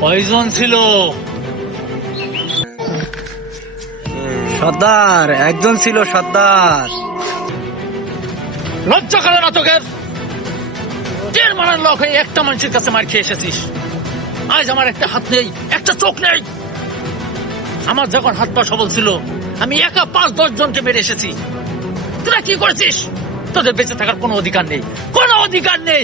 কয়জন ছিল? সর্দার, একজন ছিল সর্দার। লজ্জা করে না তোকে? টের মারার লোক হয়ে একটা মানুষের কাছে মার খেয়ে এসেছিস। আজ আমার একটা হাত নেই, একটা চোখ নেই। আমার যখন হাত পা সবল ছিল আমি একা 5-10 জনকে মেরে এসেছি। তোরা কি করেছিস? তোদের বেঁচে থাকার কোনো অধিকার নেই, কোনো অধিকার নেই।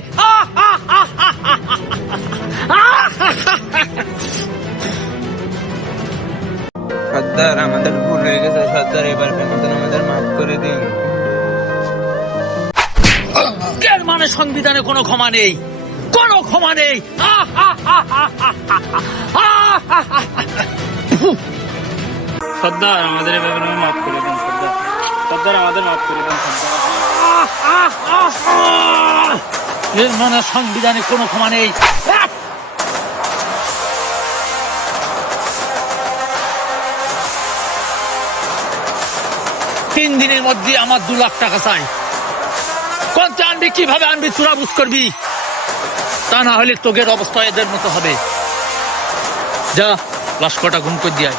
সর্দার, আমাদের ভুল হয়ে গেছে সর্দার, এবার আমাদের মাফ করে দিন। এর মানে সংবিধানে কোনো ক্ষমা নেই, কোনো ক্ষমা নেই। সর্দার, আমাদের এভাবে মাফ করে দিন সর্দার। সর্দার, আমাদের মাফ করে দিন সর্দার। এর মানে সংবিধানে কোনো ক্ষমা নেই। 3 দিনের মধ্যে আমার 2 লাখ টাকা চাই। কোনটা আনবি, কিভাবে আনবি, তোরা বুঝ করবি। তা না হলে তোগের অবস্থা এদের মতো হবে। যা লাশ কটা গুম করে দিয়ে আয়।